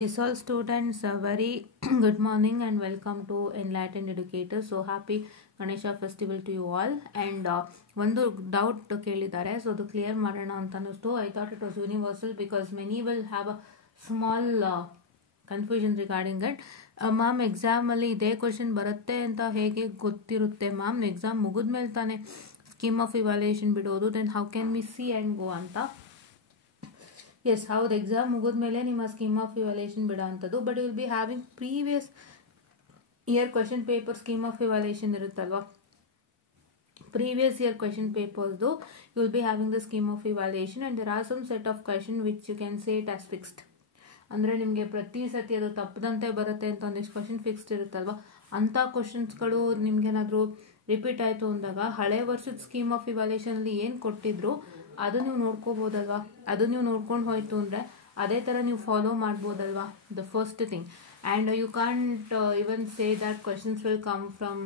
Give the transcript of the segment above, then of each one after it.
Yes, all students, very good morning and welcome to Enlightened Educators. So happy Ganesha festival to you all. And ಒಂದು doubt ಕೇಳಿದ್ದಾರೆ, so ಅದು clear ಮಾಡೋಣ ಅಂತ ಅನ್ನಿಸ್ತು. I thought it was universal because many will have a small confusion regarding it. Ma'am ಎಕ್ಸಾಮಲ್ಲಿ ಇದೇ question ಬರುತ್ತೆ ಅಂತ ಹೇಗೆ ಗೊತ್ತಿರುತ್ತೆ ಮ್ಯಾಮ್? ಎಕ್ಸಾಮ್ ಮುಗಿದ್ಮೇಲೆ ತಾನೇ ಸ್ಕೀಮ್ ಆಫ್ ಇವ್ಯಾಲ್ಯೂಯೇಷನ್ ಬಿಡೋದು, then how can we see and go ಅಂತ. ಎಸ್, ಹೌದು, ಎಕ್ಸಾಮ್ ಮುಗಿದ್ಮೇಲೆ ನಿಮ್ಮ ಸ್ಕೀಮ್ ಆಫ್ ಇವ್ಯಾಲ್ಯೂಯೇಷನ್ ಬಿಡೋ ಅಂಥದ್ದು. But will be having previous year question paper scheme of evaluation ಇರುತ್ತಲ್ವಾ, ಪ್ರೀವಿಯಸ್ ಇಯರ್ ಕ್ವಶನ್ ಪೇಪರ್ಸ್ದು you will be having the scheme of evaluation and there are some set of question which you can say it as fixed. ಅಂದರೆ ನಿಮಗೆ ಪ್ರತಿ ಸತಿ ಅದು ತಪ್ಪದಂತೆ ಬರುತ್ತೆ ಅಂತ ಒಂದಿಷ್ಟು ಕ್ವಶನ್ ಫಿಕ್ಸ್ಡ್ ಇರುತ್ತಲ್ವ, ಅಂಥ ಕ್ವಶನ್ಸ್ಗಳು ನಿಮ್ಗೇನಾದರೂ ರಿಪೀಟ್ ಆಯಿತು ಅಂದಾಗ ಹಳೆ ವರ್ಷದ ಸ್ಕೀಮ್ ಆಫ್ ಇವ್ಯಾಲ್ಯೂಯೇಷನಲ್ಲಿ ಏನು ಕೊಟ್ಟಿದ್ರು ಅದು ನೀವು ನೋಡ್ಕೋಬೋದಲ್ವಾ. ಅದು ನೀವು ನೋಡ್ಕೊಂಡು ಹೋಯ್ತು ಅಂದರೆ ಅದೇ ಥರ ನೀವು ಫಾಲೋ ಮಾಡ್ಬೋದಲ್ವಾ, the first thing. And you can't even say that questions will come from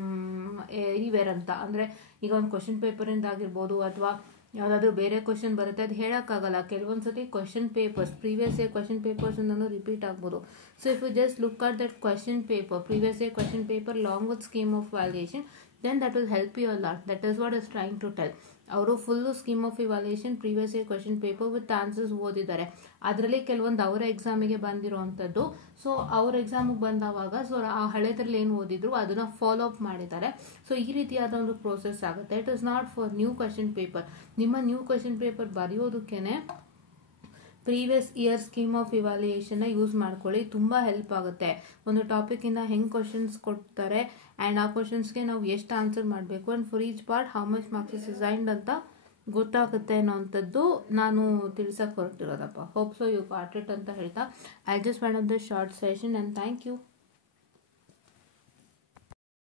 anywhere ಅಂತ. ಅಂದರೆ ಈಗ ಒಂದು ಕ್ವಶನ್ ಪೇಪರಿಂದ ಆಗಿರ್ಬೋದು ಅಥವಾ ಯಾವುದಾದ್ರೂ ಬೇರೆ ಕ್ವಶನ್ ಬರುತ್ತೆ, ಅದು ಹೇಳೋಕ್ಕಾಗಲ್ಲ. ಕೆಲವೊಂದು ಸತಿ question papers previous year question ಪೇಪರ್ಸಿಂದನೂ ರಿಪೀಟ್ ಆಗ್ಬೋದು. So if you just look at that question paper, previous year question paper long with scheme of valuation, then that will help you a lot. That is what is trying to tell. ಅವರು full scheme of evaluation previous year question paper with answers ಓದಿದ್ದಾರೆ. ಅದರಲ್ಲಿ ಕೆಲವೊಂದು ಅವರ ಎಕ್ಸಾಮಿಗೆ ಬಂದಿರೋವಂಥದ್ದು. So ಅವ್ರ ಎಕ್ಸಾಮಿಗೆ ಬಂದವಾಗ so ಆ ಹಳೆದ್ರಲ್ಲಿ ಏನು ಓದಿದ್ರು ಅದನ್ನು ಫಾಲೋ ಅಪ್ ಮಾಡಿದ್ದಾರೆ. ಸೊ ಈ ರೀತಿಯಾದ ಒಂದು ಪ್ರೋಸೆಸ್ ಆಗುತ್ತೆ. It is not for new question paper. ನಿಮ್ಮ ನ್ಯೂ ಕ್ವಶನ್ ಪೇಪರ್ ಬರೆಯೋದಕ್ಕೇ ಪ್ರೀವಿಯಸ್ ಇಯರ್ ಸ್ಕೀಮ್ ಆಫ್ ಇವ್ಯಾಲ್ಯೂಯೇಷನ್ನ ಯೂಸ್ ಮಾಡ್ಕೊಳ್ಳಿ, ತುಂಬ ಹೆಲ್ಪ್ ಆಗುತ್ತೆ. ಒಂದು ಟಾಪಿಕಿಂದ ಹೆಂಗೆ ಕ್ವಶನ್ಸ್ ಕೊಡ್ತಾರೆ ಆ್ಯಂಡ್ ಆ ಕ್ವಶನ್ಸ್ಗೆ ನಾವು ಎಷ್ಟು ಆನ್ಸರ್ ಮಾಡಬೇಕು and for each part how much marks is assigned ಅಂತ ಗೊತ್ತಾಗುತ್ತೆ ಅನ್ನೋವಂಥದ್ದು ನಾನು ತಿಳ್ಸಕ್ಕೆ ಹೊರಟಿರೋದಪ್ಪ. Hope so you got it ಅಂತ ಹೇಳ್ತಾ I just want the short session and thank you.